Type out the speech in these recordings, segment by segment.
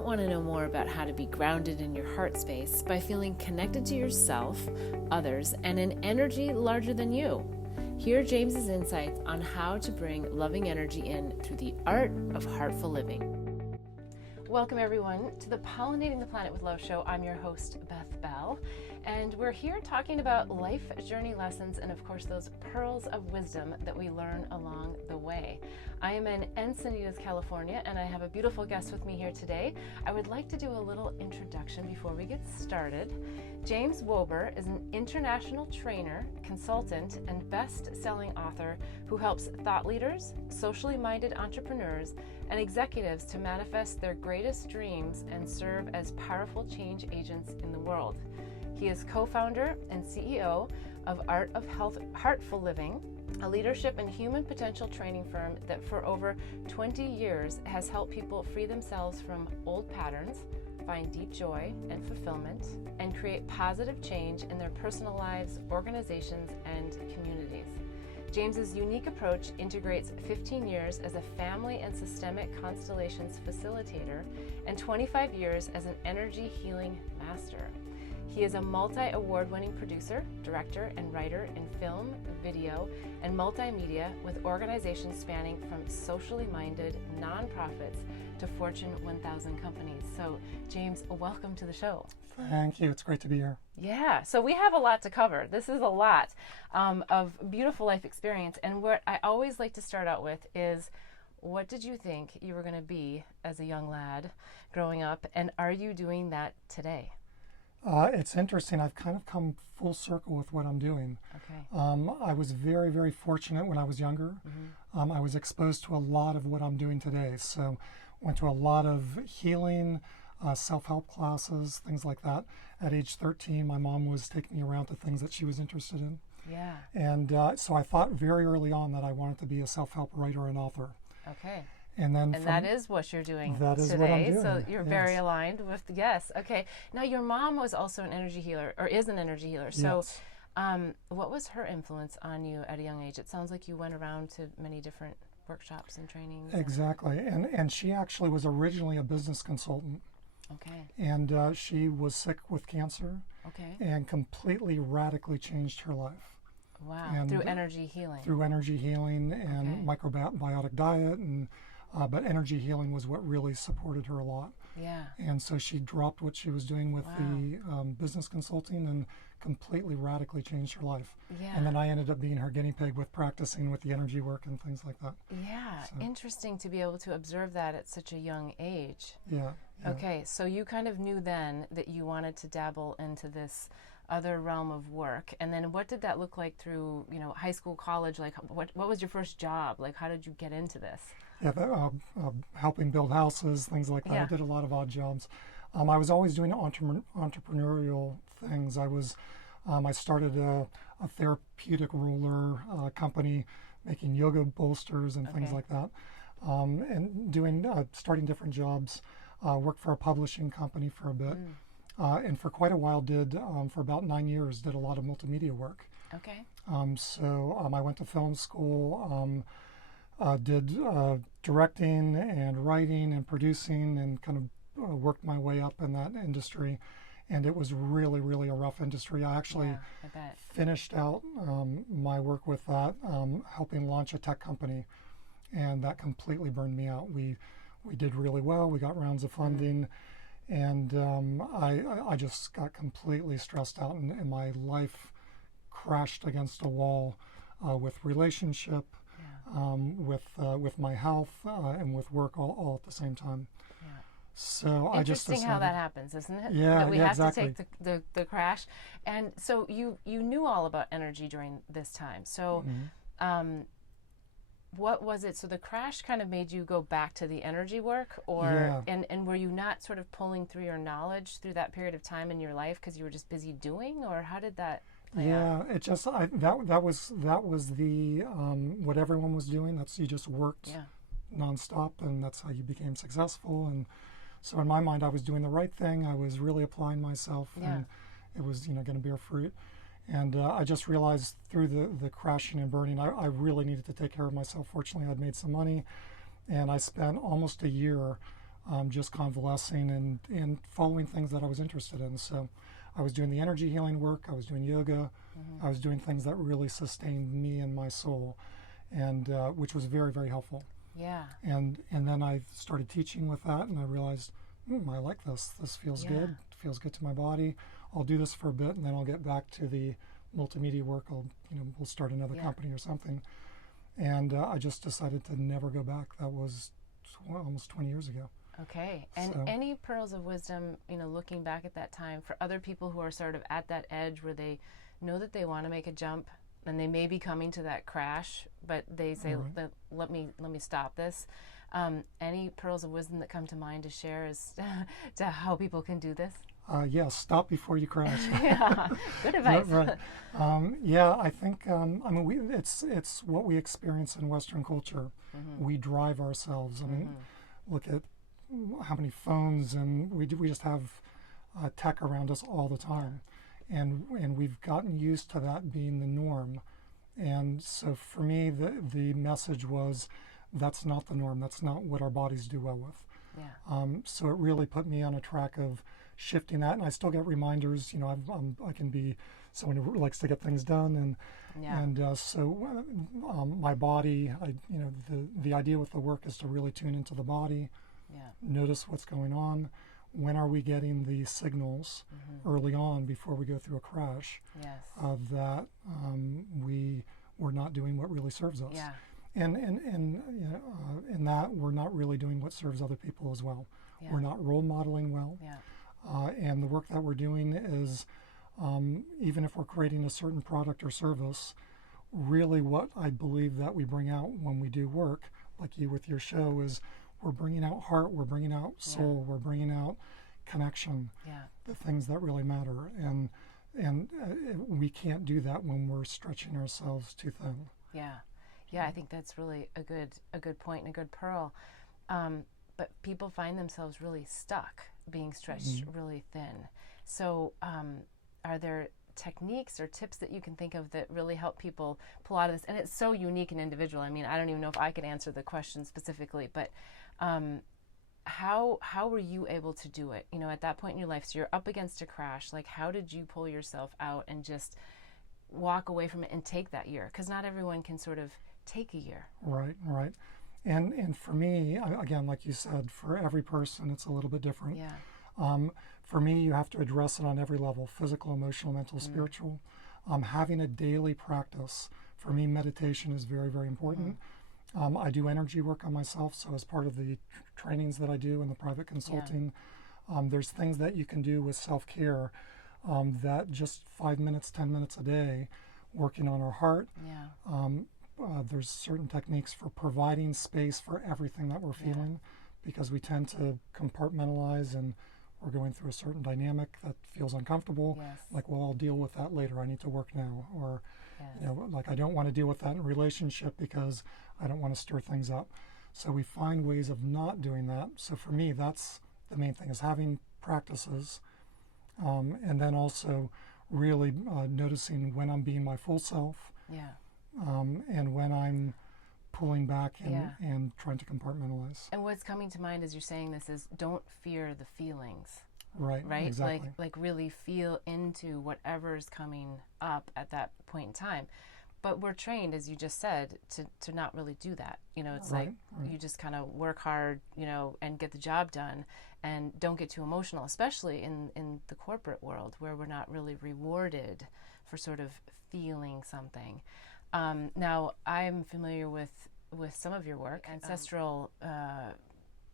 might want to know more about how to be grounded in your heart space by feeling connected to yourself, others, and an energy larger than you. Hear James's insights on how to bring loving energy in through the art of heartful living. Welcome everyone to the Pollinating the Planet with Love show. I'm your host, Beth Bell, and we're here talking about life journey lessons and of course those pearls of wisdom that we learn along the way. I am in Encinitas, California, and I have a beautiful guest with me here today. I would like to do a little introduction before we get started. James Woeber is an international trainer, consultant, and best-selling author who helps thought leaders, socially minded entrepreneurs, and executives to manifest their greatest dreams and serve as powerful change agents in the world. He is co-founder and CEO of Heartful Living, a leadership and human potential training firm that for over 20 years has helped people free themselves from old patterns, find deep joy and fulfillment, and create positive change in their personal lives, organizations, and communities. James's unique approach integrates 15 years as a family and systemic constellations facilitator and 25 years as an energy healing master. He is a multi-award-winning producer, director, and writer in film, video, and multimedia with organizations spanning from socially minded nonprofits to Fortune 1000 companies. So, James, welcome to the show. Thank you. It's great to be here. Yeah, so we have a lot to cover. This is a lot of beautiful life experience. And what I always like to start out with is, what did you think you were going to be as a young lad growing up? And are you doing that today? It's interesting. I've kind of come full circle with what I'm doing. Okay. I was very, very fortunate when I was younger. Mm-hmm. I was exposed to a lot of what I'm doing today. So went to a lot of healing, self-help classes, things like that. At age 13, my mom was taking me around to things that she was interested in. Yeah. And so I thought very early on that I wanted to be a self-help writer and author. Okay. And that is what you're doing that today. Is what I'm doing. So you're very aligned with, yes. Okay. Now your mom was also an energy healer, or is an energy healer. So yes. What was her influence on you at a young age? It sounds like you went around to many different workshops and trainings. Exactly. And she actually was originally a business consultant. Okay. And she was sick with cancer. Okay. And completely radically changed her life. Wow. And through energy healing. Through energy healing and microbiotic diet, and but energy healing was what really supported her a lot. Yeah. And so she dropped what she was doing with the business consulting and completely radically changed her life. Yeah. And then I ended up being her guinea pig with practicing with the energy work and things like that. Yeah. So. Interesting to be able to observe that at such a young age. Yeah. Okay, so you kind of knew then that you wanted to dabble into this other realm of work, and then what did that look like through, high school, college? Like, what was your first job? Like, how did you get into this? Yeah, helping build houses, things like that. Yeah. I did a lot of odd jobs. I was always doing entrepreneurial things. I started a therapeutic roller company, making yoga bolsters and things like that, and starting different jobs. Worked for a publishing company for a bit, and for quite a while for about 9 years, did a lot of multimedia work. Okay. So I went to film school, did directing and writing and producing, and kind of worked my way up in that industry. And it was really, really a rough industry. I actually finished out my work with that, helping launch a tech company, and that completely burned me out. We did really well. We got rounds of funding, and I just got completely stressed out, and my life crashed against a wall with relationship, with my health, and with work all at the same time. Yeah. So I just interesting how that happens, isn't it? Yeah, that we have exactly. to take the crash, and so you knew all about energy during this time. So. What was it? So the crash kind of made you go back to the energy work, or and were you not sort of pulling through your knowledge through that period of time in your life because you were just busy doing, or how did that play out? It just that was the what everyone was doing. That's you just worked nonstop, and that's how you became successful. And so in my mind, I was doing the right thing. I was really applying myself, and it was going to bear fruit. And I just realized through the crashing and burning, I really needed to take care of myself. Fortunately, I'd made some money, and I spent almost a year just convalescing and following things that I was interested in. So I was doing the energy healing work, I was doing yoga, I was doing things that really sustained me and my soul, and which was very, very helpful. Yeah. And then I started teaching with that, and I realized, I like this. This feels good. It feels good to my body. I'll do this for a bit, and then I'll get back to the multimedia work. We'll start another company or something. And I just decided to never go back. That was almost 20 years ago. Okay. And So, any pearls of wisdom, looking back at that time for other people who are sort of at that edge where they know that they want to make a jump and they may be coming to that crash, but they say, let me stop this. Any pearls of wisdom that come to mind to share as to how people can do this? yes, stop before you crash. Yeah, good advice. Right. Yeah, I think, it's what we experience in Western culture. We drive ourselves. I mean, look at how many phones, and we just have tech around us all the time. And we've gotten used to that being the norm. And so for me, the message was, that's not the norm. That's not what our bodies do well with. Yeah. So it really put me on a track of shifting that. And I still get reminders. I can be someone who likes to get things done, so my body. The idea with the work is to really tune into the body, notice what's going on. When are we getting the signals early on before we go through a crash that we're not doing what really serves us? Yeah. And in that we're not really doing what serves other people as well. Yeah. We're not role modeling well. Yeah. And the work that we're doing is, even if we're creating a certain product or service, really what I believe that we bring out when we do work, like you with your show, is we're bringing out heart, we're bringing out soul, we're bringing out connection, the things that really matter. And we can't do that when we're stretching ourselves too thin. Yeah. Yeah, I think that's really a good point and a good pearl. But people find themselves really stuck, being stretched really thin. So are there techniques or tips that you can think of that really help people pull out of this? And it's so unique and individual. I mean, I don't even know if I could answer the question specifically, but how were you able to do it? At that point in your life, so you're up against a crash. Like, how did you pull yourself out and just walk away from it and take that year? Because not everyone can sort of take a year. Right. And for me, again, like you said, for every person, it's a little bit different. Yeah. For me, you have to address it on every level: physical, emotional, mental, spiritual. Having a daily practice. For me, meditation is very, very important. I do energy work on myself, so as part of the trainings that I do and the private consulting, there's things that you can do with self-care that just 5 minutes, 10 minutes a day, working on our heart. There's certain techniques for providing space for everything that we're feeling, because we tend to compartmentalize, and we're going through a certain dynamic that feels uncomfortable. Like, well, I'll deal with that later. I need to work now. Or, like, I don't want to deal with that in a relationship because I don't want to stir things up. So we find ways of not doing that. So for me, that's the main thing, is having practices, and then also really noticing when I'm being my full self. And when I'm pulling back and trying to compartmentalize. And what's coming to mind as you're saying this is, don't fear the feelings. Right. Exactly. Like really feel into whatever's coming up at that point in time. But we're trained, as you just said, to not really do that. It's like you just kind of work hard, and get the job done, and don't get too emotional, especially in the corporate world, where we're not really rewarded for sort of feeling something. Now, I'm familiar with some of your work, ancestral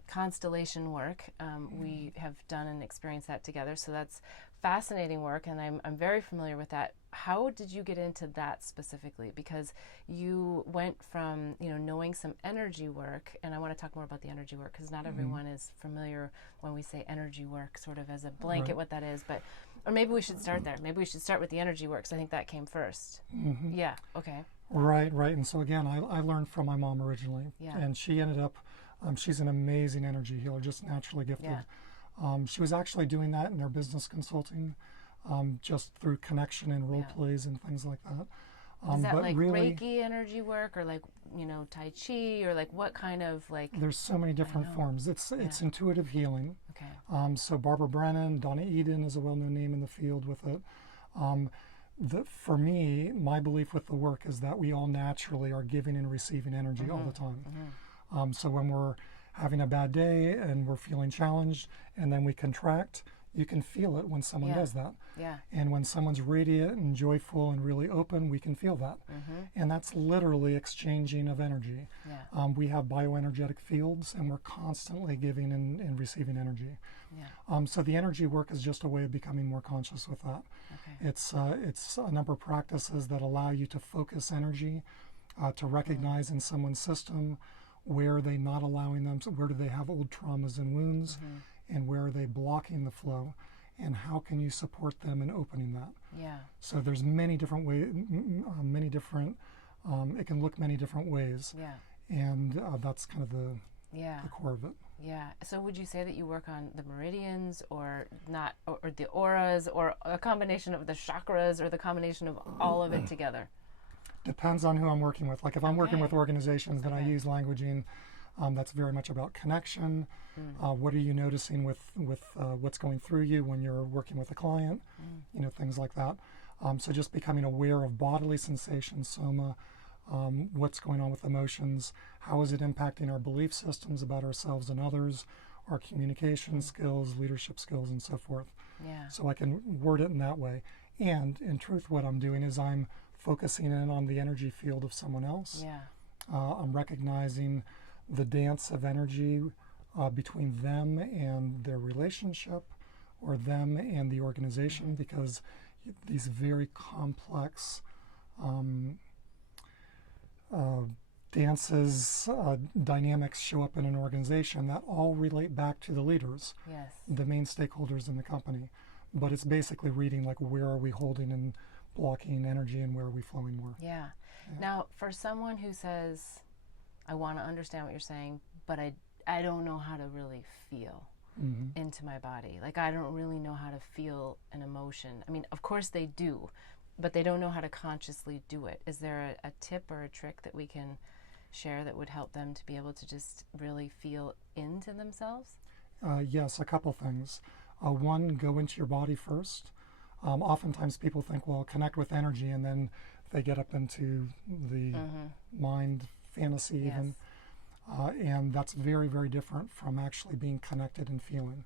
constellation work. We have done and experienced that together, so that's fascinating work, and I'm very familiar with that. How did you get into that specifically? Because you went from knowing some energy work, and I want to talk more about the energy work, because not everyone is familiar when we say energy work, sort of as a blanket, what that is. Or maybe we should start there. Maybe we should start with the energy work, because I think that came first. Yeah. Okay. Right. And so again, I learned from my mom originally, and she ended up, she's an amazing energy healer, just naturally gifted. She was actually doing that in her business consulting, just through connection and role plays and things like that. Is that but like really, Reiki energy work, or like, Tai Chi, or like what kind of like? there's so many different forms. It's intuitive healing. Okay. So Barbara Brennan, Donna Eden is a well-known name in the field with it. Um, for me, my belief with the work is that we all naturally are giving and receiving energy all the time. So when we're having a bad day and we're feeling challenged and then we contract, you can feel it when someone does that. Yeah. And when someone's radiant and joyful and really open, we can feel that. And that's literally exchanging of energy. Yeah. We have bioenergetic fields and we're constantly giving and receiving energy. Yeah. So the energy work is just a way of becoming more conscious with that. Okay. It's a number of practices that allow you to focus energy, to recognize in someone's system where are they not allowing them, so where do they have old traumas and wounds, and where are they blocking the flow, and how can you support them in opening that. Yeah. So there's many different ways, it can look many different ways. Yeah. And that's kind of the core of it. Yeah. So would you say that you work on the meridians, or not, or the auras, or a combination of the chakras, or the combination of all of it together? Depends on who I'm working with. Like if I'm working with organizations, then I use languaging. That's very much about connection. What are you noticing with what's going through you when you're working with a client? Things like that. So just becoming aware of bodily sensations, soma, what's going on with emotions, how is it impacting our belief systems about ourselves and others, our communication skills, leadership skills, and so forth. Yeah. So I can word it in that way. And in truth, what I'm doing is I'm focusing in on the energy field of someone else. Yeah. I'm recognizing the dance of energy between them and their relationship, or them and the organization, because these very complex dances, dynamics show up in an organization that all relate back to the leaders, the main stakeholders in the company. But it's basically reading like where are we holding and blocking energy and where are we flowing more. Yeah. Now, for someone who says, I want to understand what you're saying, but I don't know how to really feel into my body. Like, I don't really know how to feel an emotion. I mean, of course they do, but they don't know how to consciously do it. Is there a tip or a trick that we can share that would help them to be able to just really feel into themselves? Yes, a couple things. One, go into your body first. Oftentimes people think, well, connect with energy, and then they get up into the mind fantasy even. And that's very, very different from actually being connected and feeling.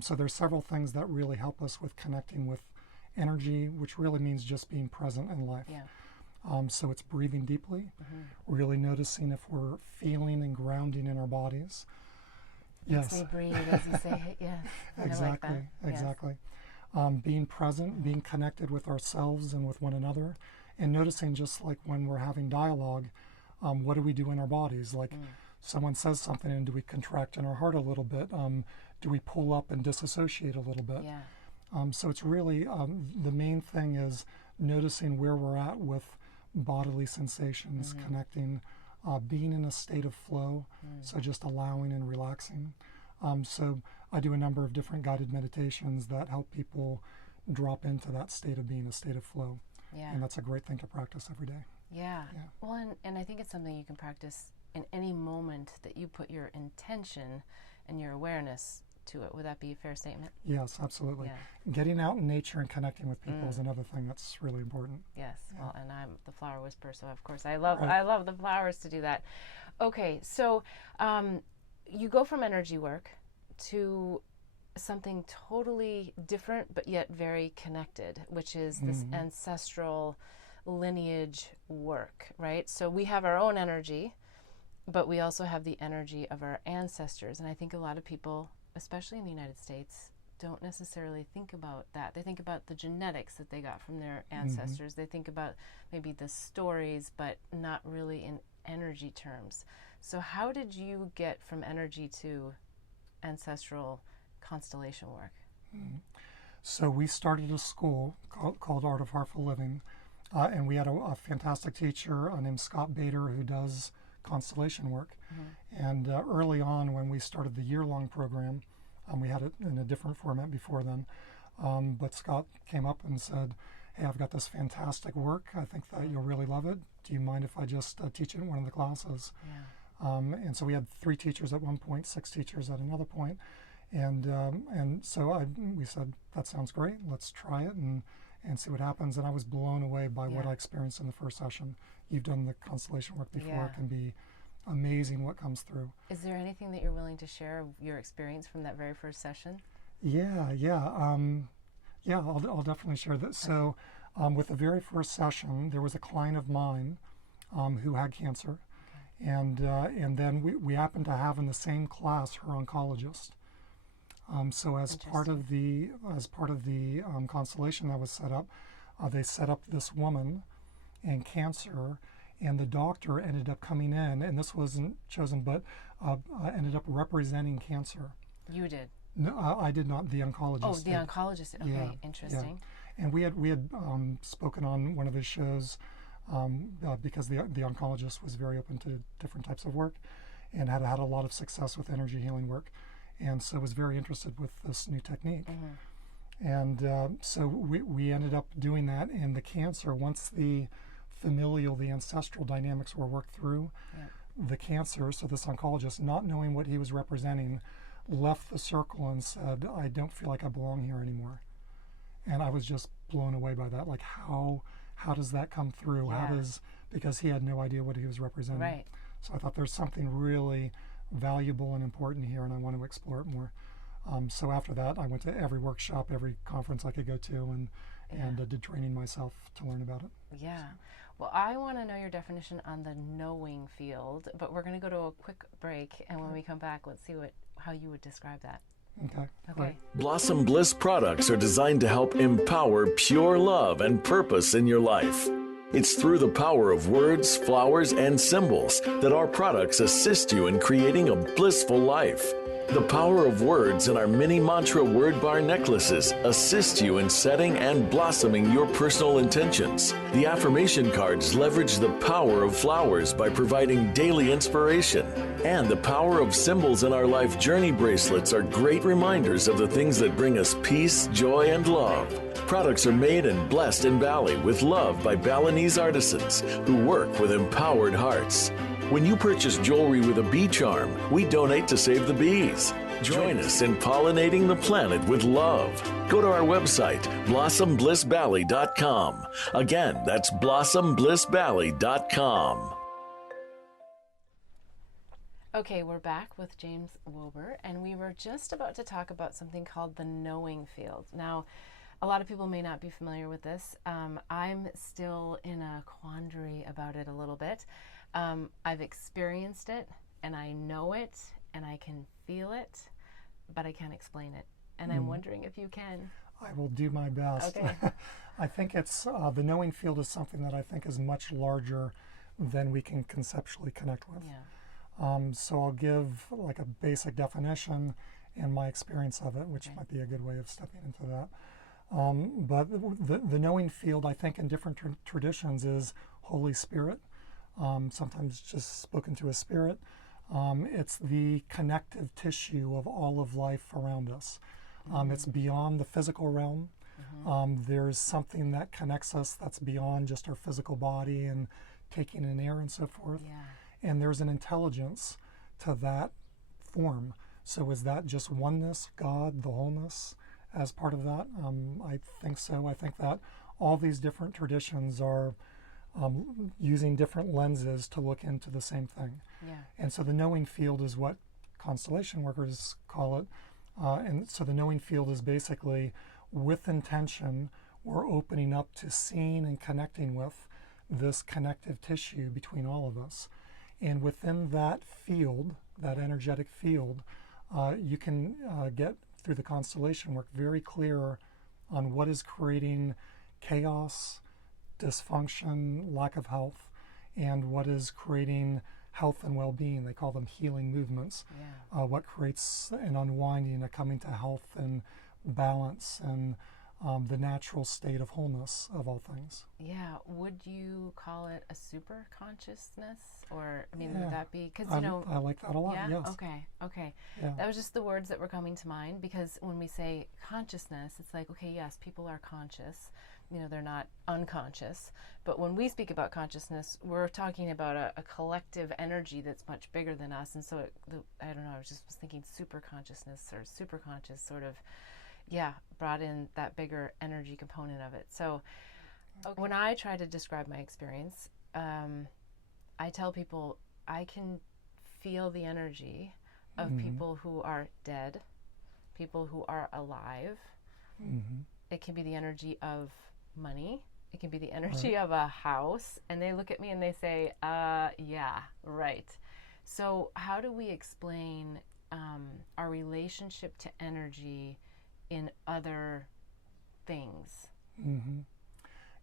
So there's several things that really help us with connecting with energy, which really means just being present in life. So it's breathing deeply, really noticing if we're feeling and grounding in our bodies. Yes. They breathe as you say it. Yes. Exactly. I like that. Exactly. Being present, being connected with ourselves and with one another, and noticing just like when we're having dialogue, what do we do in our bodies? Like someone says something, and do we contract in our heart a little bit? Do we pull up and disassociate a little bit? So it's really, the main thing is noticing where we're at with bodily sensations, connecting, being in a state of flow, so just allowing and relaxing. So I do a number of different guided meditations that help people drop into that state of being, a state of flow. And that's a great thing to practice every day. Well, and I think it's something you can practice in any moment that you put your intention and your awareness to it. Would that be a fair statement? Yes, absolutely. Getting out in nature and connecting with people is another thing that's really important. Well, and I'm the flower whisperer, so of course I love the flowers to do that. Okay, so you go from energy work to something totally different but yet very connected, which is this ancestral lineage work, right? So we have our own energy, but we also have the energy of our ancestors. And I think a lot of people, especially in the United States, don't necessarily think about that. They think about the genetics that they got from their ancestors. They think about maybe the stories, but not really in energy terms. So how did you get from energy to ancestral constellation work? So we started a school called Art of Heartful Living, and we had a fantastic teacher named Scott Bader who does constellation work. And early on, when we started the year-long program, we had it in a different format before then, but Scott came up and said, hey, I've got this fantastic work. I think that you'll really love it. Do you mind if I just teach it in one of the classes? Yeah. And so we had 3 teachers at one point, 6 teachers at another point. And so we said, that sounds great. Let's try it and see what happens. And I was blown away by what I experienced in the first session. You've done the constellation work before. Yeah. It can be amazing what comes through. Is there anything that you're willing to share of your experience from that very first session? Yeah. I'll definitely share that. So with the very first session, there was a client of mine who had cancer. Okay. And then we happened to have in the same class her oncologist. So as part of the constellation that was set up, they set up this woman and cancer, and the doctor ended up coming in, and this wasn't chosen, but ended up representing cancer. You did? No, I did not. The oncologist. Oh, the oncologist. Okay, yeah, interesting. Yeah. And we had spoken on one of his shows because the oncologist was very open to different types of work, and had a lot of success with energy healing work. And so was very interested with this new technique. Mm-hmm. And so we ended up doing that. And the cancer, once the familial, the ancestral dynamics were worked through, the cancer, so this oncologist, not knowing what he was representing, left the circle and said, I don't feel like I belong here anymore. And I was just blown away by that. Like, how does that come through? Yeah. Because he had no idea what he was representing. Right. So I thought there's something really valuable and important here, and I want to explore it more. So after that, I went to every workshop, every conference I could go to, and did training myself to learn about it. Yeah. Well, I want to know your definition on the knowing field, but we're going to go to a quick break, and when we come back, let's see how you would describe that. Okay. Great. Blossom Bliss products are designed to help empower pure love and purpose in your life. It's through the power of words, flowers, and symbols that our products assist you in creating a blissful life. The power of words in our mini mantra word bar necklaces assist you in setting and blossoming your personal intentions. The affirmation cards leverage the power of flowers by providing daily inspiration. And the power of symbols in our life journey bracelets are great reminders of the things that bring us peace, joy, and love. Products are made and blessed in Bali with love by Balinese artisans who work with empowered hearts. When you purchase jewelry with a bee charm, we donate to save the bees. Join us in pollinating the planet with love. Go to our website, blossomblissbali.com. Again, that's blossomblissbali.com. Okay, we're back with James Woeber, and we were just about to talk about something called the knowing field. Now, a lot of people may not be familiar with this. I'm still in a quandary about it a little bit. I've experienced it, and I know it, and I can feel it, but I can't explain it. And I'm wondering if you can. I will do my best. Okay. I think it's the knowing field is something that I think is much larger than we can conceptually connect with. Yeah. So I'll give like a basic definition and my experience of it, which might be a good way of stepping into that. But the knowing field, I think, in different traditions is Holy Spirit. Sometimes just spoken to as spirit. It's the connective tissue of all of life around us. It's beyond the physical realm. There's something that connects us that's beyond just our physical body and taking in air and so forth. Yeah. And there's an intelligence to that form. So is that just oneness, God, the wholeness as part of that? I think so. I think that all these different traditions are using different lenses to look into the same thing. Yeah. And so the knowing field is what constellation workers call it. And so the knowing field is basically, with intention, we're opening up to seeing and connecting with this connective tissue between all of us. And within that field, that energetic field, you can get, through the constellation work, very clear on what is creating chaos, dysfunction, lack of health, and what is creating health and well-being. They call them healing movements. Yeah. What creates an unwinding, a coming to health and balance, and the natural state of wholeness of all things. Yeah. Would you call it a super consciousness? Or, I mean, Yeah. would that be, because, I like that a lot, yeah? yes. Okay. Yeah. That was just the words that were coming to mind, because when we say consciousness, it's like, okay, yes, people are conscious. They're not unconscious. But when we speak about consciousness, we're talking about a collective energy that's much bigger than us. And so, I don't know, I was thinking super consciousness or super conscious sort of, brought in that bigger energy component of it. So when I try to describe my experience, I tell people I can feel the energy of people who are dead, people who are alive. It can be the energy of money. It can be the energy of a house. And they look at me and they say, yeah, right. So how do we explain our relationship to energy in other things?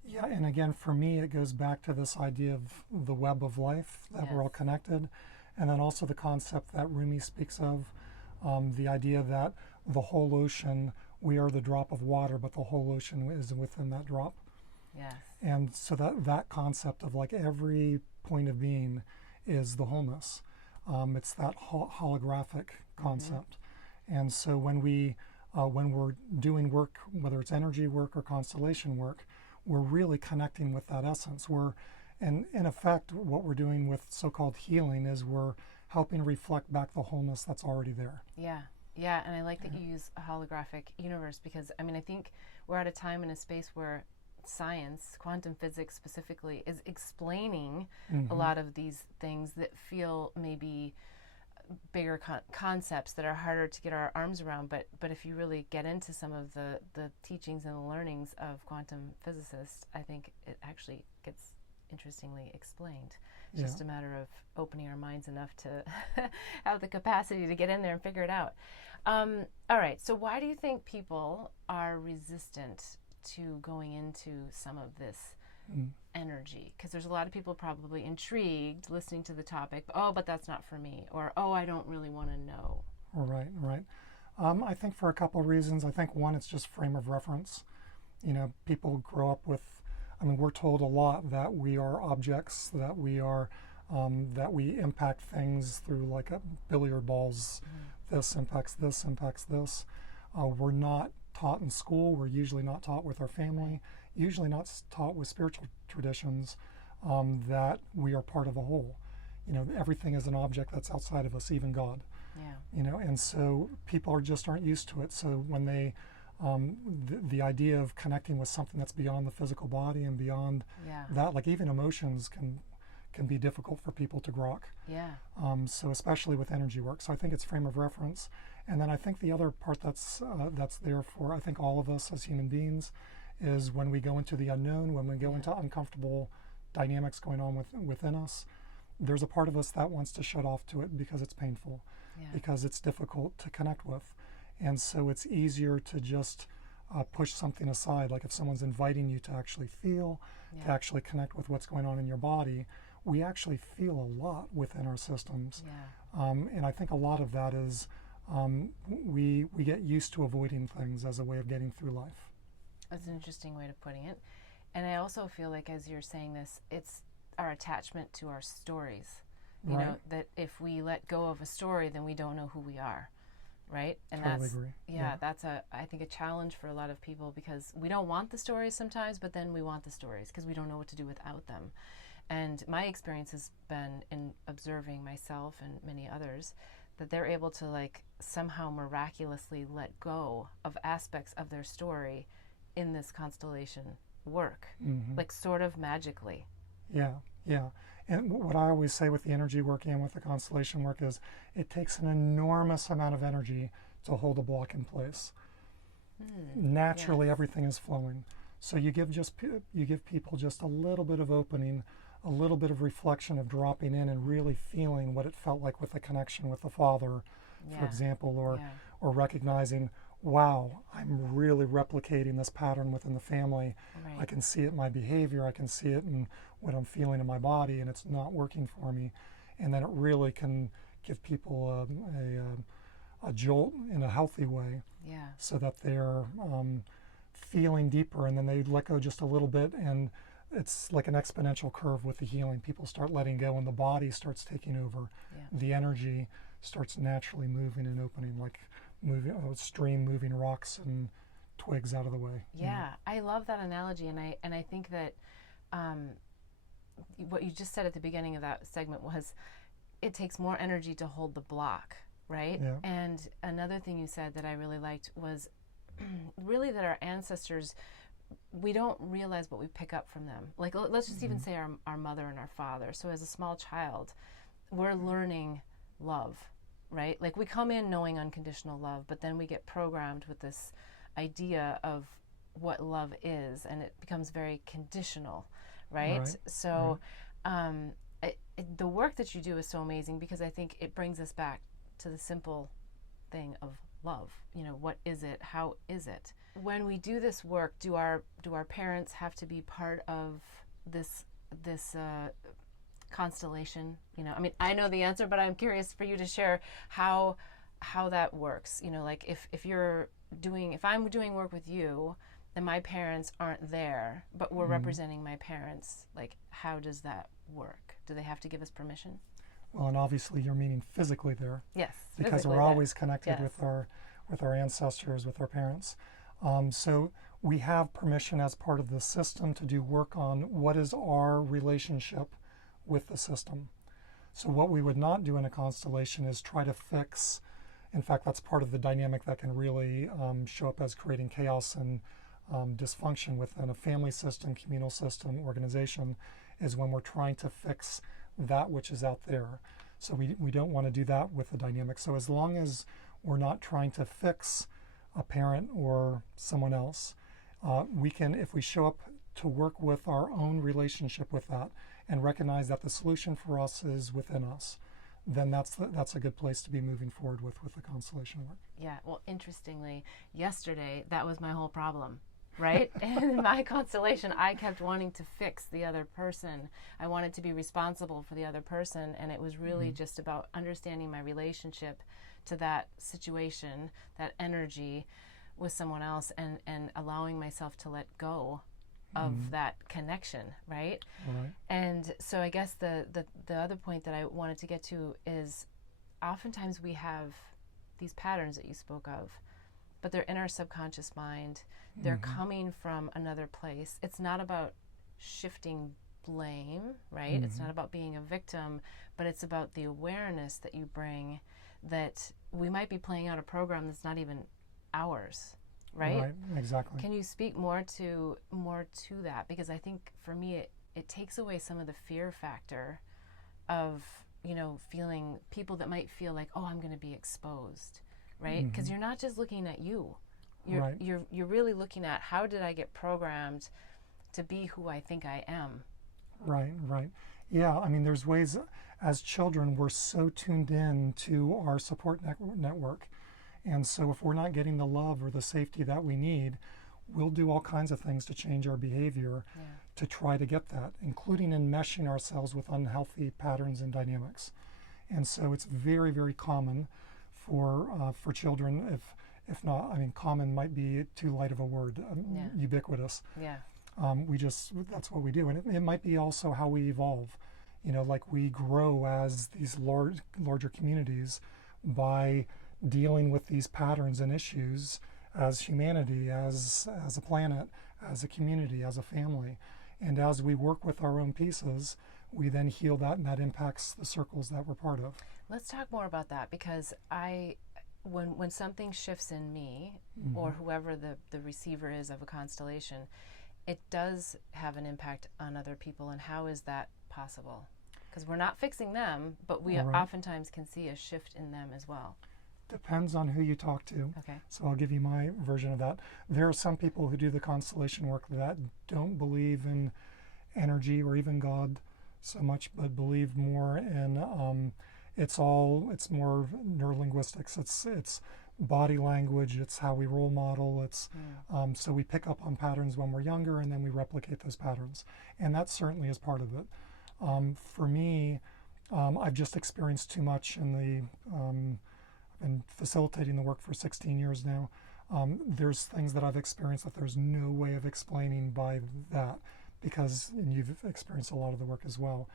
Yeah, and again, for me, it goes back to this idea of the web of life, that we're all connected, and then also the concept that Rumi speaks of, the idea that the whole ocean, we are the drop of water, but the whole ocean is within that drop. Yes. And so that concept of like every point of being is the wholeness. It's that holographic concept. And so when we're doing work, whether it's energy work or constellation work, we're really connecting with that essence. And in effect, what we're doing with so-called healing is we're helping reflect back the wholeness that's already there. Yeah, and I like that you use a holographic universe, because, I mean, I think we're at a time and a space where science, quantum physics specifically, is explaining a lot of these things that feel maybe bigger concepts that are harder to get our arms around, but if you really get into some of the teachings and the learnings of quantum physicists, I think it actually gets interestingly explained. It's just a matter of opening our minds enough to have the capacity to get in there and figure it out. All right, so why do you think people are resistant to going into some of this energy? Because there's a lot of people probably intrigued listening to the topic, but that's not for me, or I don't really want to know. Right. I think for a couple of reasons. I think one, it's just frame of reference. People grow up with, we're told a lot that we are objects, that we are, that we impact things through like a billiard balls. This impacts this, impacts this. We're not taught in school. We're usually not taught with our family, usually not taught with spiritual traditions, that we are part of a whole. Everything is an object that's outside of us, even God. And so people aren't used to it. So when they, the idea of connecting with something that's beyond the physical body and beyond that, like even emotions can be difficult for people to grok. So especially with energy work. So I think it's frame of reference. And then I think the other part that's there for, I think, all of us as human beings is when we go into the unknown, when we go into uncomfortable dynamics going on within us, there's a part of us that wants to shut off to it because it's painful, because it's difficult to connect with. And so it's easier to just push something aside. Like if someone's inviting you to actually feel, to actually connect with what's going on in your body, we actually feel a lot within our systems. And I think a lot of that is we get used to avoiding things as a way of getting through life. That's an interesting way of putting it. And I also feel like, as you're saying this, it's our attachment to our stories. You know, that if we let go of a story, then we don't know who we are, right? And totally agree. That's I think a challenge for a lot of people, because we don't want the stories sometimes, but then we want the stories because we don't know what to do without them. And my experience has been in observing myself and many others that they're able to like somehow miraculously let go of aspects of their story in this constellation work, like sort of magically. Yeah. And what I always say with the energy work and with the constellation work is it takes an enormous amount of energy to hold a block in place. Naturally, everything is flowing. So you give people just a little bit of opening, a little bit of reflection of dropping in and really feeling what it felt like with the connection with the Father, for example, or recognizing, wow, I'm really replicating this pattern within the family. I can see it in my behavior, I can see it in what I'm feeling in my body, and it's not working for me. And then it really can give people a jolt in a healthy way, so that they're feeling deeper, and then they let go just a little bit, and it's like an exponential curve with the healing. People start letting go, and the body starts taking over. Yeah. The energy starts naturally moving and opening, like a stream moving rocks and twigs out of the way. Yeah, I love that analogy, and I think that what you just said at the beginning of that segment was it takes more energy to hold the block, right? Yeah. And another thing you said that I really liked was really that our ancestors, we don't realize what we pick up from them. Like, let's just even say our mother and our father. So as a small child, we're learning love, right? Like, we come in knowing unconditional love, but then we get programmed with this idea of what love is, and it becomes very conditional, right? So the work that you do is so amazing, because I think it brings us back to the simple thing of love. You know, what is it? How is it? When we do this work, do our parents have to be part of this constellation? You know, I mean, I know the answer, but I'm curious for you to share how that works. You know, like if I'm doing work with you, then my parents aren't there, but we're representing my parents. Like, how does that work? Do they have to give us permission? Well, and obviously you're meaning physically there. Yes. Because we're always connected with our ancestors, with our parents. So we have permission as part of the system to do work on what is our relationship with the system. So what we would not do in a constellation is try to fix. In fact, that's part of the dynamic that can really show up as creating chaos and dysfunction within a family system, communal system, organization, is when we're trying to fix that which is out there. So we don't want to do that with the dynamic. So as long as we're not trying to fix a parent or someone else, we can, if we show up to work with our own relationship with that and recognize that the solution for us is within us, then that's a good place to be moving forward with the constellation work. Yeah, well, interestingly, yesterday, that was my whole problem, right? And in my constellation, I kept wanting to fix the other person. I wanted to be responsible for the other person, and it was really just about understanding my relationship to that situation, that energy with someone else, and allowing myself to let go of that connection, right? Right. And so I guess the other point that I wanted to get to is oftentimes we have these patterns that you spoke of, but they're in our subconscious mind. They're coming from another place. It's not about shifting blame, right? It's not about being a victim, but it's about the awareness that you bring that we might be playing out a program that's not even ours. Right? Exactly. Can you speak more to that? Because I think for me it takes away some of the fear factor of, you know, feeling people that might feel like, oh, I'm going to be exposed, right? Because you're not just looking at you. You're really looking at, how did I get programmed to be who I think I am? Right. Yeah, I mean, there's ways, as children, we're so tuned in to our support network. And so if we're not getting the love or the safety that we need, we'll do all kinds of things to change our behavior to try to get that, including enmeshing ourselves with unhealthy patterns and dynamics. And so it's very, very common for children, if not, I mean, common might be too light of a word, ubiquitous. Yeah. That's what we do. And it might be also how we evolve. You know, like we grow as these larger communities by dealing with these patterns and issues as humanity, as a planet, as a community, as a family. And as we work with our own pieces, we then heal that, and that impacts the circles that we're part of. Let's talk more about that, because when something shifts in me, or whoever the receiver is of a constellation, it does have an impact on other people. And how is that possible? Because we're not fixing them, but we oftentimes can see a shift in them as well. Depends on who you talk to. Okay. So I'll give you my version of that. There are some people who do the constellation work that don't believe in energy or even God so much, but believe more in it's more neurolinguistics. It's body language. It's how we role model. It's so we pick up on patterns when we're younger, and then we replicate those patterns, and that certainly is part of it. For me, I've just experienced too much in the. I've been facilitating the work for 16 years now. There's things that I've experienced that there's no way of explaining by that, because, and you've experienced a lot of the work as well.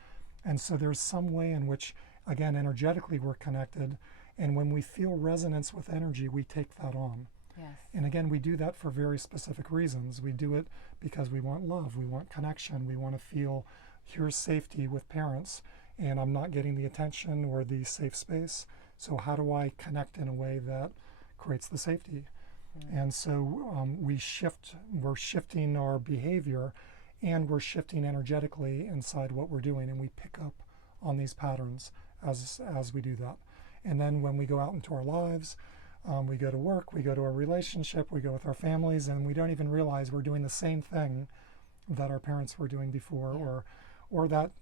And so there's some way in which, again, energetically we're connected, and when we feel resonance with energy, we take that on. Yes. And again, we do that for very specific reasons. We do it because we want love, we want connection, we want to feel here's safety with parents, and I'm not getting the attention or the safe space. So how do I connect in a way that creates the safety? And so we're shifting our behavior, and we're shifting energetically inside what we're doing, and we pick up on these patterns as we do that. And then when we go out into our lives, we go to work, we go to a relationship, we go with our families, and we don't even realize we're doing the same thing that our parents were doing before, or that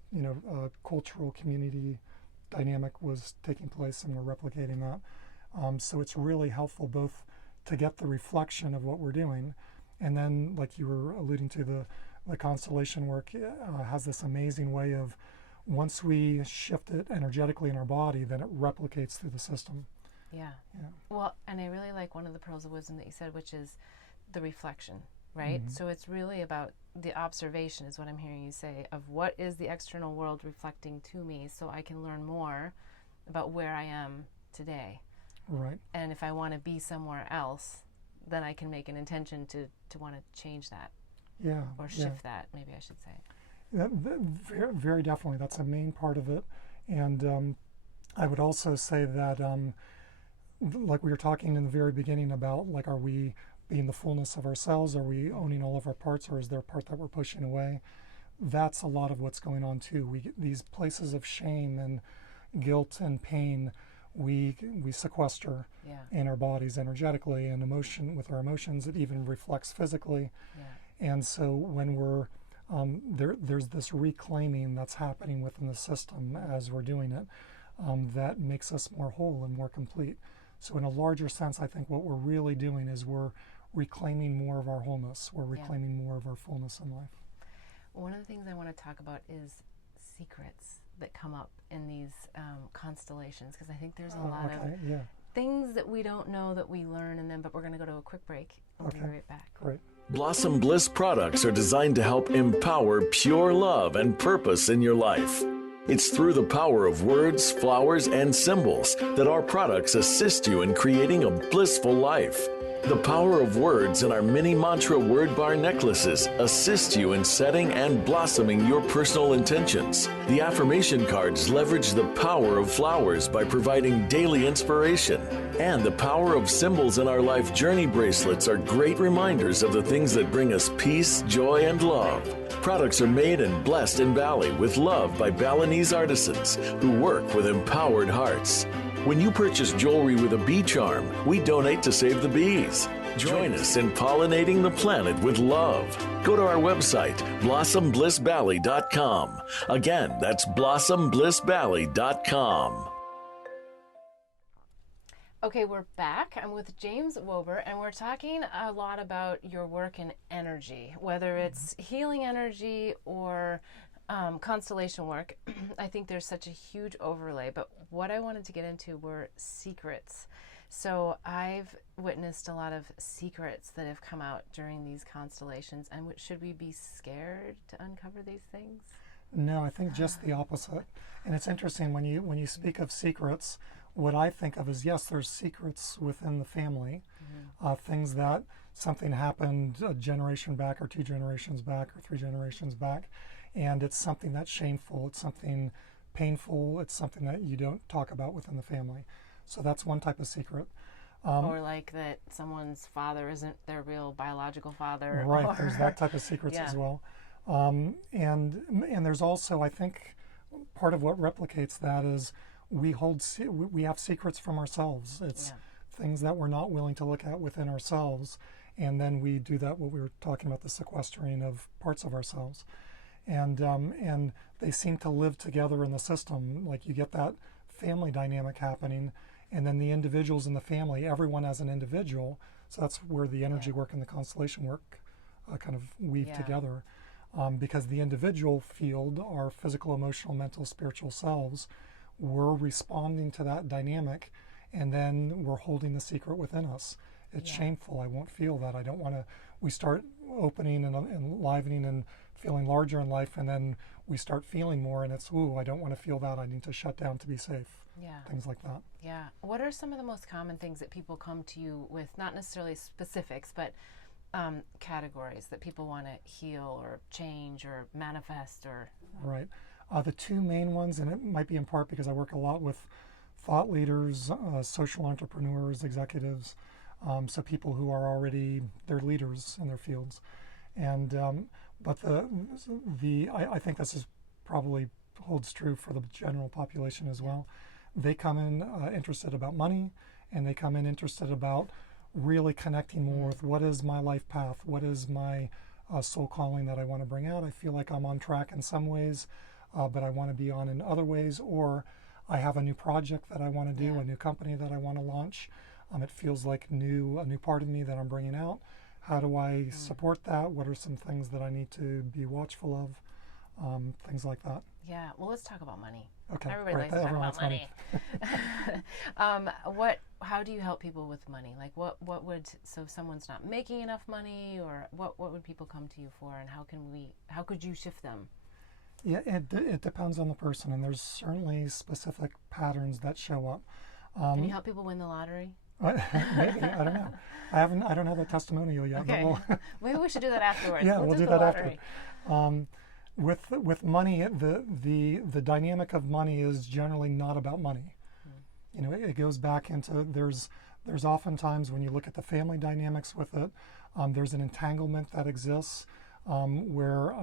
cultural community dynamic was taking place, and we're replicating that. So it's really helpful both to get the reflection of what we're doing, and then, like you were alluding to, the constellation work has this amazing way of, once we shift it energetically in our body, then it replicates through the system. Yeah. Well, and I really like one of the pearls of wisdom that you said, which is the reflection, right? Mm-hmm. So it's really about the observation, is what I'm hearing you say, of what is the external world reflecting to me, so I can learn more about where I am today. Right. And if I want to be somewhere else, then I can make an intention to want to change that. Yeah. Or shift that, maybe I should say. Very, very definitely. That's a main part of it. And I would also say that, like we were talking in the very beginning about, like, are we being the fullness of ourselves? Are we owning all of our parts, or is there a part that we're pushing away? That's a lot of what's going on too. We get these places of shame and guilt and pain. We sequester in our bodies energetically, and with our emotions. It even reflects physically. Yeah. And so when we're there's this reclaiming that's happening within the system as we're doing it, that makes us more whole and more complete. So in a larger sense, I think what we're really doing is we're reclaiming more of our wholeness. We're reclaiming more of our fullness in life. One of the things I want to talk about is secrets that come up in these constellations, because I think there's a lot of things that we don't know that we learn in them, but we're going to go to a quick break, and we'll be right back. Great. Blossom Bliss products are designed to help empower pure love and purpose in your life. It's through the power of words, flowers, and symbols that our products assist you in creating a blissful life. The power of words in our mini mantra word bar necklaces assist you in setting and blossoming your personal intentions. The affirmation cards leverage the power of flowers by providing daily inspiration. And the power of symbols in our life journey bracelets are great reminders of the things that bring us peace, joy, and love. Products are made and blessed in Bali with love by Balinese artisans who work with empowered hearts. When you purchase jewelry with a bee charm, we donate to save the bees. Join us in pollinating the planet with love. Go to our website, blossomblissbali.com. Again, that's blossomblissbali.com. Okay, we're back. I'm with James Woeber, and we're talking a lot about your work in energy, whether it's healing energy or constellation work. I think there's such a huge overlay, but what I wanted to get into were secrets. So I've witnessed a lot of secrets that have come out during these constellations, and should we be scared to uncover these things? No, I think just the opposite. And it's interesting when you speak of secrets, what I think of is, yes, there's secrets within the family, things that something happened a generation back or 2 generations back or 3 generations back, and it's something that's shameful, it's something painful, it's something that you don't talk about within the family. So that's one type of secret. Or like that someone's father isn't their real biological father. Right, there's that type of secrets as well. And there's also, I think, part of what replicates that is we have secrets from ourselves. It's things that we're not willing to look at within ourselves, and then we do that, what we were talking about, the sequestering of parts of ourselves. And they seem to live together in the system. Like, you get that family dynamic happening, and then the individuals in the family, everyone as an individual. So that's where the energy work and the constellation work kind of weave together. Because the individual field, our physical, emotional, mental, spiritual selves, we're responding to that dynamic, and then we're holding the secret within us. It's shameful. I won't feel that. I don't want to. We start opening and enlivening and feeling larger in life, and then we start feeling more, and it's, ooh, I don't want to feel that. I need to shut down to be safe. Yeah. Things like that. Yeah. What are some of the most common things that people come to you with, not necessarily specifics, but categories that people want to heal or change or manifest or? Right. The two main ones, and it might be in part because I work a lot with thought leaders, social entrepreneurs, executives, so people who are already, they're leaders in their fields. And but I think this is probably holds true for the general population as well. They come in interested about money, and they come in interested about really connecting more with what is my life path, what is my soul calling that I want to bring out. I feel like I'm on track in some ways, but I want to be on in other ways, or I have a new project that I want to do, a new company that I want to launch. It feels like a new part of me that I'm bringing out. How do I support that? What are some things that I need to be watchful of? Things like that. Yeah. Well, let's talk about money. Okay. Everybody likes to talk about money. How do you help people with money? Like what would, so if someone's not making enough money, or what would people come to you for, and how could you shift them? Yeah, it depends on the person, and there's certainly specific patterns that show up. Can you help people win the lottery? Maybe, I don't know. I don't have a testimonial yet. Okay. But Maybe we should do that afterwards. Yeah, we'll do the that lottery. after. With money, the dynamic of money is generally not about money. You know, it goes back into there's oftentimes when you look at the family dynamics with it, there's an entanglement that exists where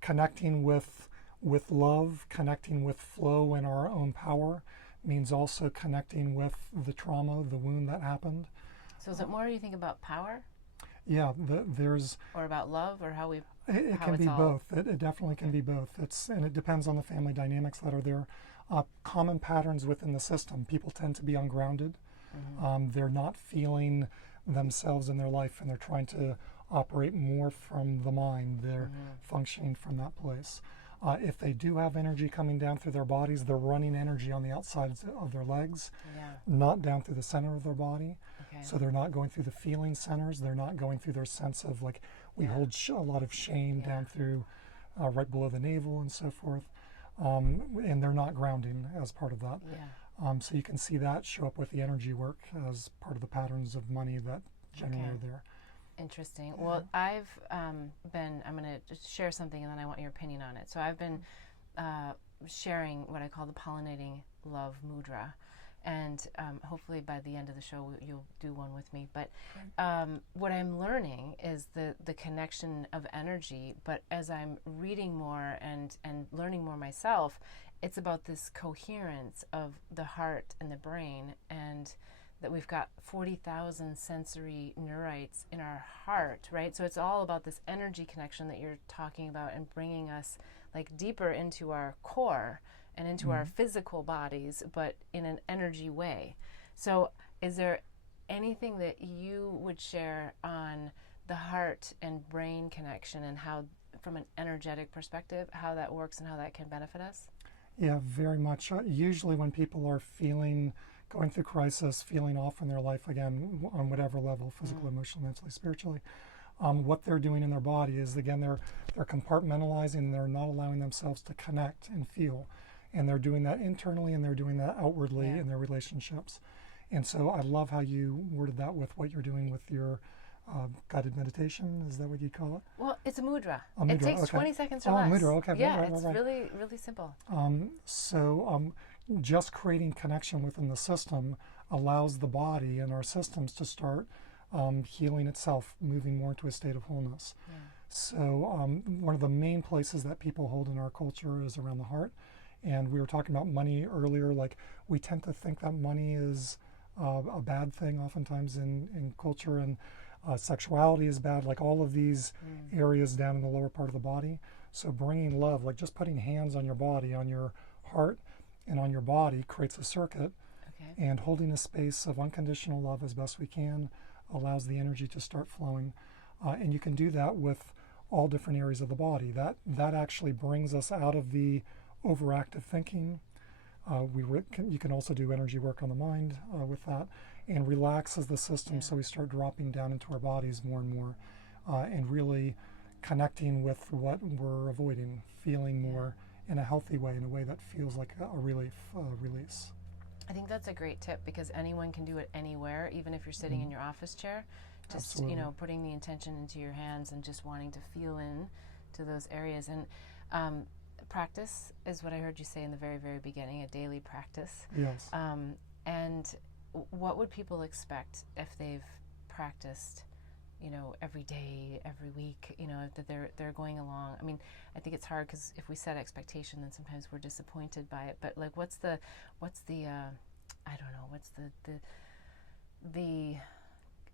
connecting with love, connecting with flow and our own power means also connecting with the trauma, the wound that happened. So is it more you think about power? Yeah, there's... Or about love, or how we... It can be both. It definitely can be both. And it depends on the family dynamics that are there. Common patterns within the system. People tend to be ungrounded. They're not feeling themselves in their life, and they're trying to operate more from the mind. They're functioning from that place. If they do have energy coming down through their bodies, they're running energy on the outsides of their legs, not down through the center of their body. Okay. So they're not going through the feeling centers. They're not going through their sense of, like, we hold a lot of shame down through right below the navel and so forth. And they're not grounding as part of that. So you can see that show up with the energy work as part of the patterns of money that generally are there. Interesting. Well, I'm going to just share something, and then I want your opinion on it. So I've been sharing what I call the Pollinating Love Mudra, and hopefully by the end of the show you'll do one with me. But what I'm learning is the connection of energy, but as I'm reading more and learning more myself, it's about this coherence of the heart and the brain, and that we've got 40,000 sensory neurites in our heart, right? So it's all about this energy connection that you're talking about, and bringing us like deeper into our core and into our physical bodies, but in an energy way. So is there anything that you would share on the heart and brain connection, and how, from an energetic perspective, how that works and how that can benefit us? Yeah, very much. Usually when people are going through crisis, feeling off in their life, again, on whatever level, physical, emotional, mentally, spiritually, what they're doing in their body is, again, they're compartmentalizing, they're not allowing themselves to connect and feel. And they're doing that internally, and they're doing that outwardly in their relationships. And so I love how you worded that with what you're doing with your guided meditation. Is that what you call it? Well, it's a mudra. A mudra, it takes okay. 20 seconds or less. Mudra, okay. Yeah, right. it's really, really simple. So just creating connection within the system allows the body and our systems to start healing itself, moving more into a state of wholeness. So one of the main places that people hold in our culture is around the heart. And we were talking about money earlier. Like, we tend to think that money is a bad thing oftentimes in culture, and sexuality is bad, like all of these areas down in the lower part of the body. So bringing love, like just putting hands on your body, on your heart and on your body, creates a circuit. And holding a space of unconditional love as best we can allows the energy to start flowing. And you can do that with all different areas of the body. That actually brings us out of the overactive thinking. You can also do energy work on the mind with that. and relaxes the system, so we start dropping down into our bodies more and more, and really connecting with what we're avoiding, feeling more in a healthy way, in a way that feels like a relief, release. I think that's a great tip, because anyone can do it anywhere, even if you're sitting in your office chair. Just Absolutely. putting the intention into your hands and just wanting to feel in to those areas. And practice is what I heard you say in the very, very beginning, a daily practice. Yes. And what would people expect if they've practiced, every day, every week, that they're going along? I mean, I think it's hard, because if we set expectation, then sometimes we're disappointed by it. But like, what's the I don't know, what's the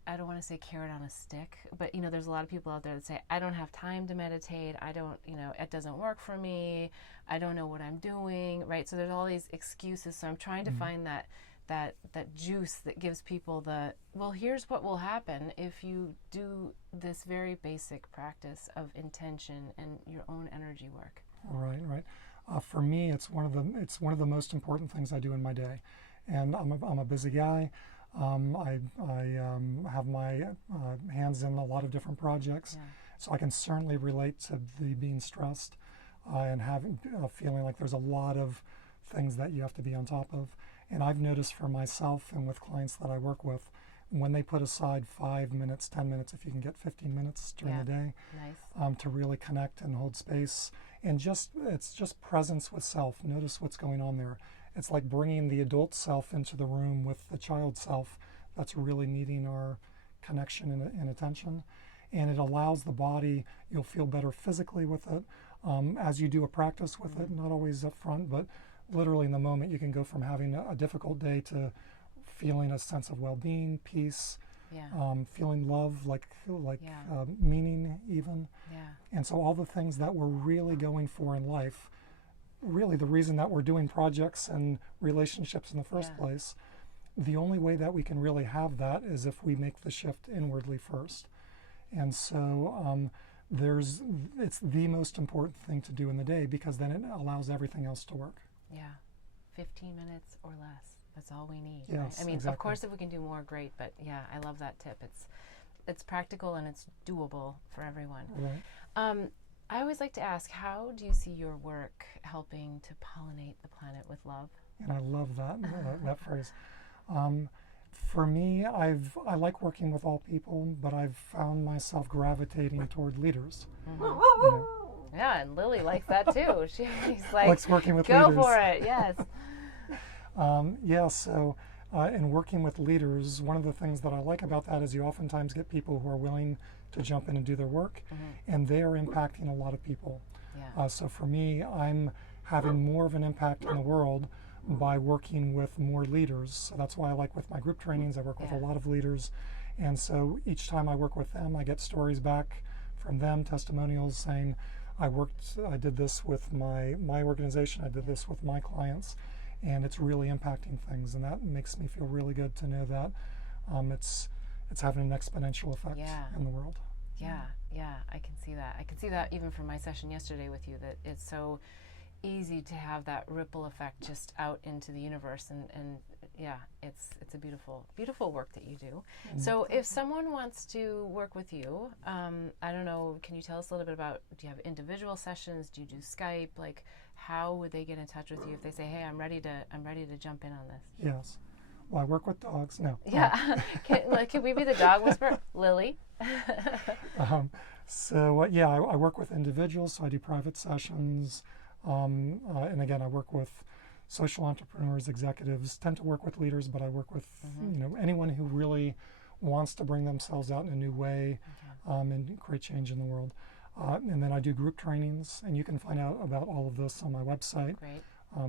I don't want to say carrot on a stick, but there's a lot of people out there that say, I don't have time to meditate, I don't, it doesn't work for me, I don't know what I'm doing, right? So there's all these excuses. So I'm trying to find that juice that gives people here's what will happen if you do this very basic practice of intention and your own energy work. Right. For me, it's one of the most important things I do in my day, and I'm a busy guy. I have my hands in a lot of different projects, so I can certainly relate to the being stressed and having feeling like there's a lot of things that you have to be on top of. And I've noticed for myself and with clients that I work with, when they put aside 5 minutes, 10 minutes, if you can get 15 minutes during the day, to really connect and hold space, and it's just presence with self. Notice what's going on there. It's like bringing the adult self into the room with the child self that's really needing our connection and attention. And it allows the body, you'll feel better physically with it as you do a practice with it, not always up front, but literally in the moment. You can go from having a difficult day to feeling a sense of well-being, peace, feeling love, meaning even. And so all the things that we're really going for in life, really the reason that we're doing projects and relationships in the first place, the only way that we can really have that is if we make the shift inwardly first. And so it's the most important thing to do in the day, because then it allows everything else to work. 15 minutes or less. That's all we need. Yes, right? I mean, exactly. Of course, if we can do more, great. But I love that tip. It's practical and it's doable for everyone. Right. I always like to ask, how do you see your work helping to pollinate the planet with love? And I love that phrase. For me, I like working with all people, but I've found myself gravitating toward leaders. Yeah, and Lily likes that too. She's like, likes working with go leaders. for it, yes. So in working with leaders, one of the things that I like about that is you oftentimes get people who are willing to jump in and do their work, and they are impacting a lot of people. So for me, I'm having more of an impact in the world by working with more leaders. So that's why I like with my group trainings, I work with a lot of leaders. And so each time I work with them, I get stories back from them, testimonials saying, I did this with my organization, I did this with my clients, and it's really impacting things. And that makes me feel really good to know that it's having an exponential effect in the world. I can see that. I can see that even from my session yesterday with you, that it's so easy to have that ripple effect just out into the universe, and it's a beautiful work that you do. So if someone wants to work with you, I don't know, can you tell us a little bit about, do you have individual sessions, do you do Skype, like how would they get in touch with you if they say, hey, I'm ready to jump in on this? Yes. Well, I work with dogs. No. Can we be the dog whisperer? Lily? I work with individuals, so I do private sessions. And again, I work with social entrepreneurs, executives, tend to work with leaders, but I work with anyone who really wants to bring themselves out in a new way and create change in the world. And then I do group trainings, and you can find out about all of this on my website. Great. I'll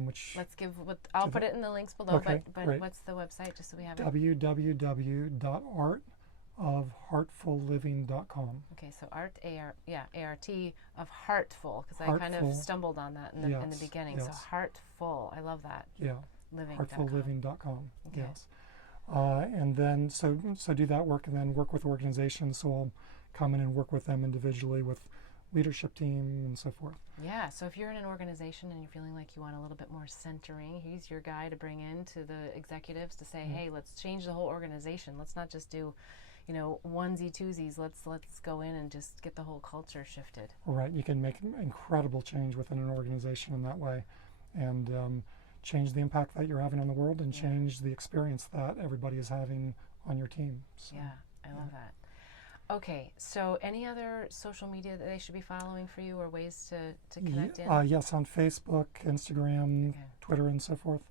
put it in the links below, okay, but what's the website, just so we have it? www.artfulliving.com. Okay, so A-R-T of Heartful, because I kind of stumbled on that in the beginning. Yes. So Heartful, I love that. Yeah. Heartfulliving.com. Okay. Yes. And then so do that work, and then work with organizations. So I'll come in and work with them individually with leadership team and so forth. Yeah, so if you're in an organization and you're feeling like you want a little bit more centering, he's your guy to bring in to the executives to say, hey, let's change the whole organization. Let's not just do, onesie twosies. Let's go in and just get the whole culture shifted. Right, you can make incredible change within an organization in that way, and change the impact that you're having on the world, and change the experience that everybody is having on your team. So, yeah, I love that. Okay, so any other social media that they should be following for you, or ways to connect in? Yes, on Facebook, Instagram, Twitter, and so forth.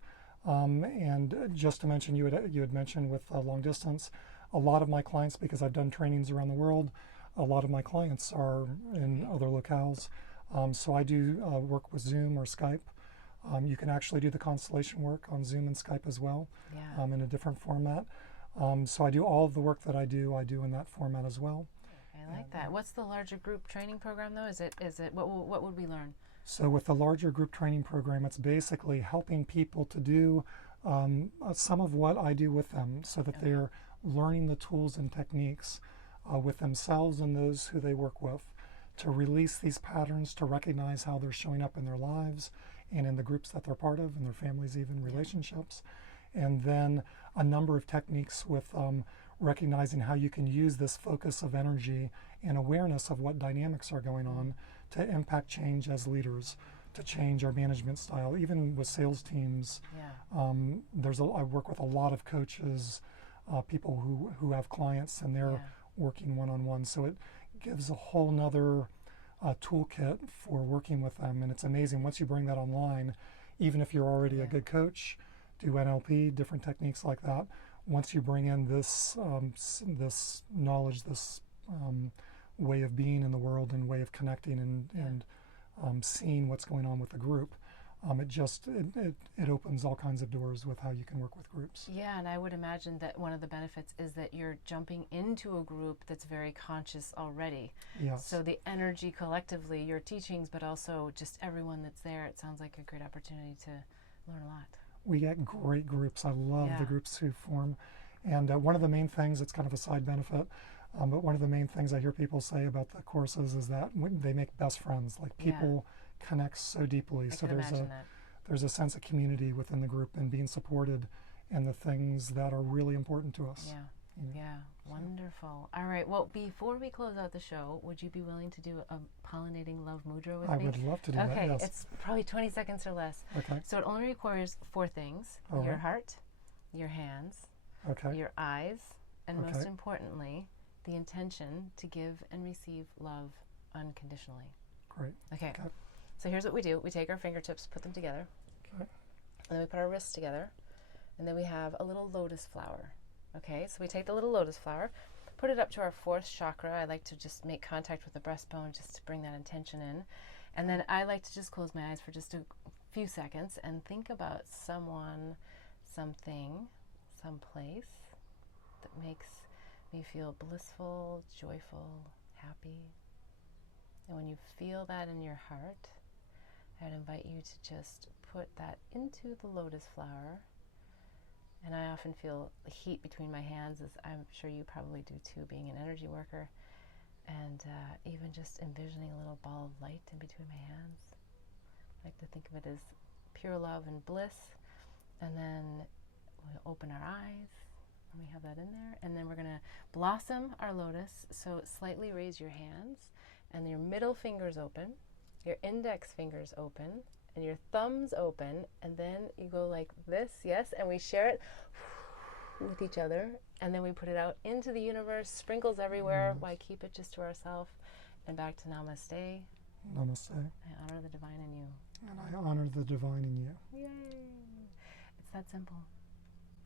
And just to mention, you had mentioned with long distance, a lot of my clients, because I've done trainings around the world, a lot of my clients are in other locales. So I do work with Zoom or Skype. You can actually do the constellation work on Zoom and Skype as well, in a different format. So I do all of the work that I do in that format as well. I like that. What's the larger group training program though? Is it what would we learn? So with the larger group training program, it's basically helping people to do some of what I do with them, so that they're learning the tools and techniques with themselves and those who they work with, to release these patterns, to recognize how they're showing up in their lives and in the groups that they're part of, in their families, even relationships. And then a number of techniques with recognizing how you can use this focus of energy and awareness of what dynamics are going on to impact change as leaders, to change our management style, even with sales teams. I work with a lot of coaches, people who have clients, and they're working one-on-one. So it gives a whole nother toolkit for working with them. And it's amazing once you bring that online, even if you're already a good coach, do NLP, different techniques like that. Once you bring in this this knowledge, this way of being in the world and way of connecting and seeing what's going on with the group, it opens all kinds of doors with how you can work with groups. Yeah, and I would imagine that one of the benefits is that you're jumping into a group that's very conscious already. Yes. So the energy collectively, your teachings, but also just everyone that's there, it sounds like a great opportunity to learn a lot. We get great groups. I love the groups who form. And one of the main things, it's kind of a side benefit, but one of the main things I hear people say about the courses is that they make best friends. Like people connect so deeply. So there's a sense of community within the group and being supported in the things that are really important to us. Wonderful. All right, well, before we close out the show, would you be willing to do a pollinating love mudra with me? I would love to do that, yes. Okay, it's probably 20 seconds or less. Okay. So it only requires 4 things: your heart, your hands, your eyes, and most importantly, the intention to give and receive love unconditionally. Great. Okay. So here's what we do. We take our fingertips, put them together, and then we put our wrists together, and then we have a little lotus flower. Okay, so we take the little lotus flower, put it up to our 4th chakra. I like to just make contact with the breastbone just to bring that intention in. And then I like to just close my eyes for just a few seconds and think about someone, something, someplace that makes me feel blissful, joyful, happy. And when you feel that in your heart, I'd invite you to just put that into the lotus flower. And I often feel the heat between my hands, as I'm sure you probably do too, being an energy worker. And even just envisioning a little ball of light in between my hands. I like to think of it as pure love and bliss. And then we'll open our eyes, and we have that in there. And then we're going to blossom our lotus. So slightly raise your hands, and your middle fingers open, your index fingers open, and your thumbs open, and then you go like this, yes, and we share it with each other, and then we put it out into the universe, sprinkles everywhere. Why keep it just to ourselves? And back to namaste. Namaste. I honor the divine in you. And I honor the divine in you. Yay! It's that simple.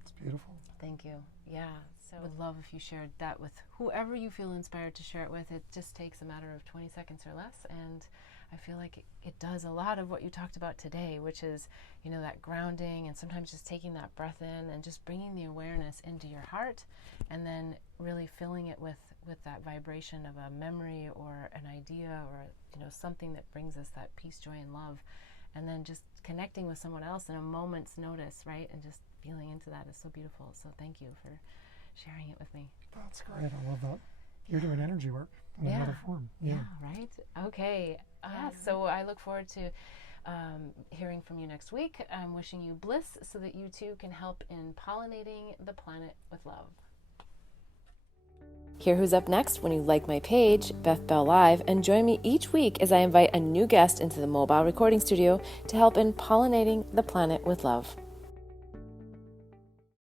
It's beautiful. Thank you. Yeah. So I would love if you shared that with whoever you feel inspired to share it with. It just takes a matter of 20 seconds or less, and I feel like it does a lot of what you talked about today, which is, that grounding, and sometimes just taking that breath in and just bringing the awareness into your heart, and then really filling it with that vibration of a memory or an idea or, something that brings us that peace, joy, and love, and then just connecting with someone else in a moment's notice, right? And just feeling into that is so beautiful. So thank you for sharing it with me. That's great. I love that. you're doing energy work in another form. Yeah, right? Okay. So I look forward to hearing from you next week. I'm wishing you bliss so that you too can help in pollinating the planet with love. Hear who's up next when you like my page, Beth Bell Live, and join me each week as I invite a new guest into the mobile recording studio to help in pollinating the planet with love.